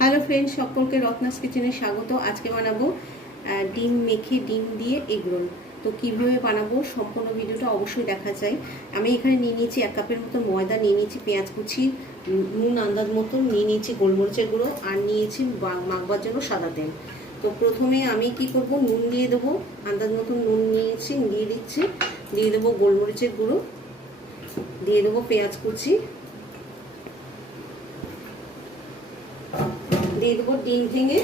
Hello friends সকলকে রত্নাস কিচেনে স্বাগত। আজকে বানাবো ডিম মেখে ডিম দিয়ে এগ রোল তো কীভাবে বানাবো সম্পূর্ণ ভিডিওটা অবশ্যই দেখা যায়। আমি এখানে নিয়ে নিয়েছি এক কাপের মতো ময়দা, নিয়ে নিয়েছি পেঁয়াজ কুচি নুন আন্দাজ মতো নিয়ে নিয়েছি গোলমরিচের গুঁড়ো আর নিয়েছি মাখবার জন্য সাদা তেল। তো প্রথমে আমি কি করব, নুন দিয়ে দেবো, আন্দাজ মতো নুন নিয়েছি দিয়ে দিচ্ছি দিয়ে দেবো গোলমরিচের গুঁড়ো, দিয়ে দেবো পেঁয়াজ কুচি দিয়ে দেবো ডিম ভেঙে।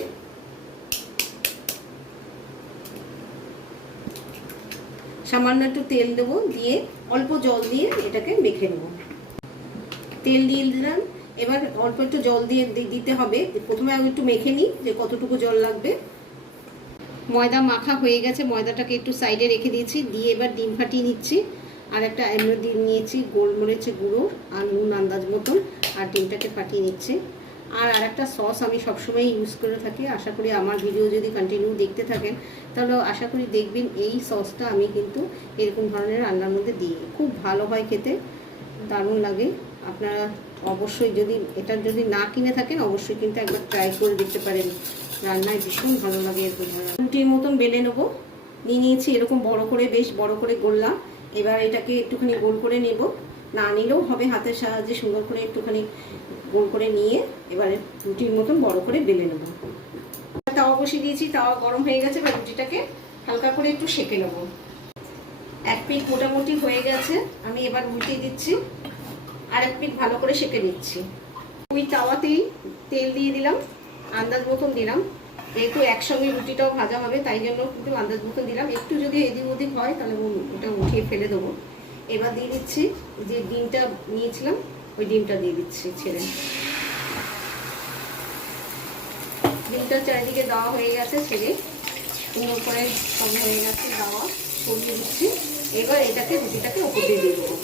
সামান্য একটু তেল দেবো দিয়ে অল্প জল দিয়ে এটাকে মেখে নেব। তেল দিয়ে দিলাম। এবার অল্প একটু জল দিয়ে দিতে হবে। প্রথমে আমি একটু মেখে নিই যে কতটুকু জল লাগবে। ময়দা মাখা হয়ে গেছে। ময়দাটাকে একটু সাইডে রেখে দিয়েছি। দিয়ে এবার ডিম ফাটিয়ে নিচ্ছি। আর একটা এমনি ডিম নিয়েছি গোলমরিচের গুঁড়ো আর নুন আন্দাজ মতন। আর ডিমটাকে ফাটিয়ে নিচ্ছি। আর আরেকটা সস আমি সবসময় ইউজ করে থাকি। আশা করি আমার ভিডিও যদি কন্টিনিউ দেখতে থাকেন, তাহলে আশা করি দেখবেন এই সসটা আমি কিন্তু এরকম ধরনের রান্নার মধ্যে দিই। খুব ভালো হয় খেতে, দারুণ লাগে। আপনারা অবশ্যই যদি, এটা যদি না কিনে থাকেন, অবশ্যই কিন্তু একবার ট্রাই করে দেখতে পারেন। রান্নায় ভীষণ ভালো লাগে এরকম ধরনের। রুটির মতন বেলে নেব। নিয়ে নিয়েছি এরকম বড় করে, বেশ বড় করে গোললাম এবার এটাকে একটুখানি গোল করে নেব। না নিলেও হবে হাতের সাহায্যে সুন্দর করে একটুখানি গোল করে নিয়ে এবারে রুটির মতন বড় করে বেলে নেব। তাওয়া বসিয়ে দিয়েছি তাওয়া গরম হয়ে গেছে, এবার রুটিটাকে হালকা করে একটু সেঁকে নেব। এক পিঠ মোটামুটি হয়ে গেছে, আমি এবার উল্টিয়ে দিচ্ছি, আর এক পিঠ ভালো করে সেঁকে নিচ্ছি। ওই তাওয়াতেই তেল দিয়ে দিলাম, আন্দাজ মতন দিলাম। যেহেতু একসঙ্গে রুটিটাও ভাজা হবে, তাই জন্য কিন্তু আন্দাজ মতন দিলাম। একটু যদি এদিক ওদিক হয়, তাহলে ওটা উঠিয়ে ফেলে দেবো। এবার দিয়ে দিচ্ছি যে ডিমটা নিয়েছিলাম, ওই ডিমটা দিয়ে দিচ্ছি ছেড়ে। ডিমটা চারিদিকে দেওয়া হয়ে গেছে ছেড়ে। সুন্দর করে সব হয়ে গেছে দেওয়া সরিয়ে দিচ্ছি। এবার এটাকে রুটিটাকে ওপর দিয়ে দিয়ে দেবো।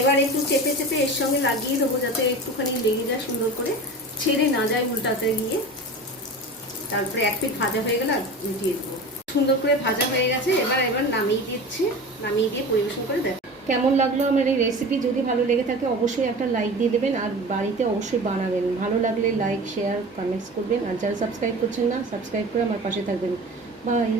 এবার একটু চেপে চেপে এর সঙ্গে লাগিয়ে দেবো যাতে একটুখানি লেগে যায় সুন্দর করে। ছেড়ে না যায় উল্টাতে গিয়ে। তারপরে এক পিঠ ভাজা হয়ে গেলে উল্টিয়ে দেবো। সুন্দর করে ভাজা হয়ে গেছে। এবার এবার নামিয়ে দিচ্ছি। নামিয়ে দিয়ে পরিবেশন করে দেখ কেমন লাগল আমার এই রেসিপি যদি ভালো লেগে থাকে, অবশ্যই একটা লাইক দিয়ে দেবেন আর বাড়িতে অবশ্যই বানাবেন। ভালো লাগলে লাইক শেয়ার কমেন্টস করবেন। আর যারা সাবস্ক্রাইব করছেন না সাবস্ক্রাইব করে আমার পাশে থাকবেন। বাই